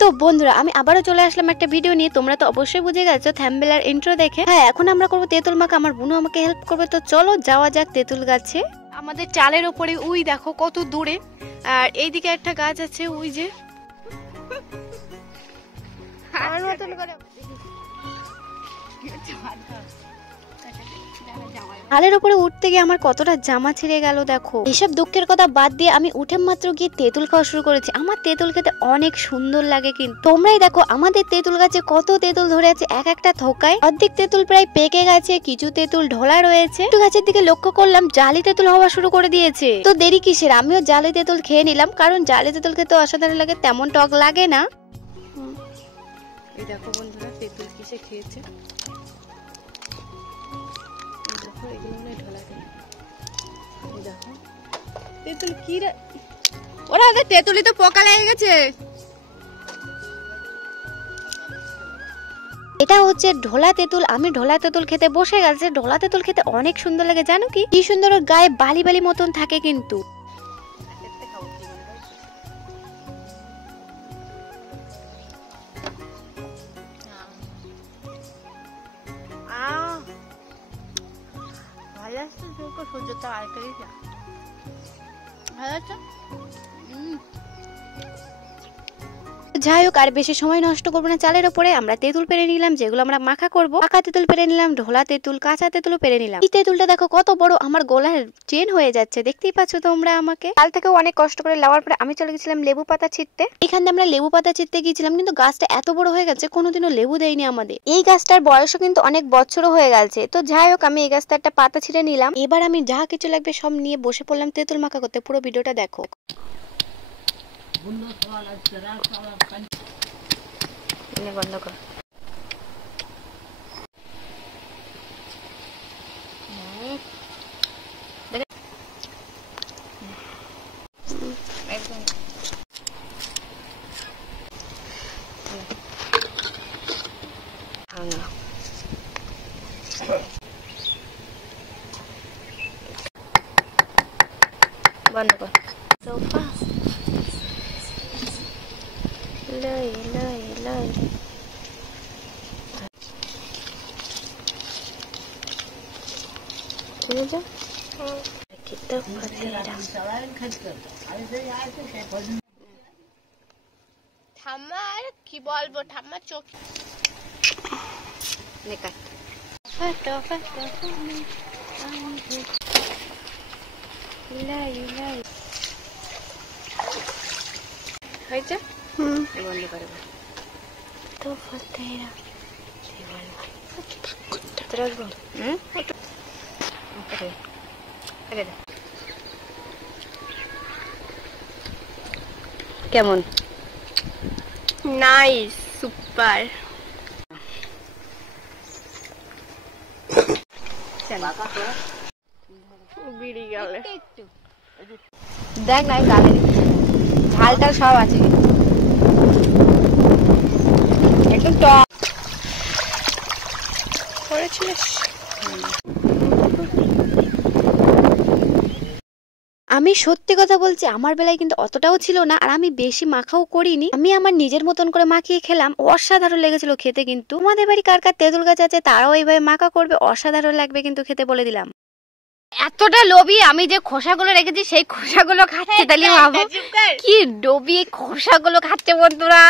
তো বন্ধুরা আমি আবারও চলে আসলাম একটা ভিডিও নিয়ে। তোমরা তো অবশ্যই বুঝে গেছো থাম্বনেল আর ইন্ট্রো দেখে। হ্যাঁ, এখন আমরা করবো তেঁতুল মাখা। আমার বুনু আমাকে হেল্প করবে, তো চলো যাওয়া যাক তেঁতুল গাছে। আমাদের চালের ওপরে ওই দেখো কত দূরে, আর এইদিকে একটা গাছ আছে ওই যে। আলের উপরে উঠতে গিয়ে আমার কতটা জামা ছিঁড়ে গেল দেখো। এসব দুঃখের কথা বাদ দিয়ে আমি উঠে মাত্র গিয়ে তেঁতুল খাওয়া শুরু করেছি। আমার তেঁতুল খেতে অনেক সুন্দর লাগে, কিন্তু তোমরাই দেখো আমাদের তেঁতুল গাছে কত তেঁতুল ধরে আছে এক একটা থোকায়। অর্ধেক তেঁতুল প্রায় পেকে গেছে, কিছু তেঁতুল ঢোলা রয়েছে। একটু গাছের দিকে লক্ষ্য করলাম জালি তেঁতুল হওয়া শুরু করে দিয়েছে। তো দেরি কিসের, আমিও জালি তেঁতুল খেয়ে নিলাম, কারণ জালি তেঁতুল খেতে অসাধারণ লাগে, তেমন টক লাগে না। এই দেখো বন্ধুরা তেঁতুল কিসে খেয়েছে। তেঁতুলি তো পোকা লেগে গেছে। এটা হচ্ছে ঢোলা তেঁতুল। আমি ঢোলা তেঁতুল খেতে বসে গেছে। ঢোলা তেঁতুল খেতে অনেক সুন্দর লাগে, জানো কি সুন্দর গায়ে বালি বালি মতন থাকে কিন্তু। যাই হোক, আর বেশি সময় নষ্ট করবো না। চালের উপরে আমরা তেঁতুল পেরে নিলাম, যেগুলো আমরা মাখা করবো। পাকা তেঁতুল পেরে নিলাম, ঢোলা তেঁতুল, কাঁচা তেঁতুলও পেরে নিলাম। এই তেঁতুলটা দেখো কত বড়, আমার গলার চেন হয়ে যাচ্ছে, দেখতেই পাচ্ছ তোমরা আমাকে। কাল থেকেও অনেক কষ্ট করে লাওয়ার পরে আমি চলে গেছিলাম লেবু পাতা ছিঁড়তে। এখানে আমরা লেবু পাতা ছিঁড়তে গিয়েছিলাম, কিন্তু গাছটা এত বড় হয়ে গেছে কোনোদিনও লেবু দেয়নি আমাদের। এই গাছটার বয়সও কিন্তু অনেক বছরও হয়ে গেছে। তো যাই হোক, আমি এই গাছটা একটা পাতা ছিঁড়ে নিলাম। এবার আমি যা কিছু লাগবে সব নিয়ে বসে পড়লাম তেঁতুল মাখা করতে। পুরো ভিডিওটা দেখো। বন্ধ কর। বন্ধ কর। সোফা লই লই লই। ঠাম্মার কি বলবো, ঠাম্মার চোখ হয়েছে। বন্ধ করে তো ফতেরা রাখবো। কেমন? Nice, super. বিড়ি গেলে দেখ না, গালে ঝাল টাল সব আছে, একদম টক করেছিলিস। আমি সত্যি কথা বলছি, আমার বেলায় কিন্তু অতটাও ছিল না, আর আমি বেশি মাখাও করিনি। আমি আমার নিজের মতন করে মাখিয়ে খেলাম, অসাধারণ লেগেছিল খেতে। কিন্তু তোমাদের বাড়ি কার কার তেঁতুল গাছ আছে তারাও এইভাবে মাখা করবে, অসাধারণ লাগবে কিন্তু খেতে, বলে দিলাম। এতটা লোভী, আমি যে খোসাগুলো রেখেছি সেই খোসাগুলো খাচ্ছে, তাহলে ভাবো কি লোভী খোসাগুলো খাচ্ছে বন্ধুরা।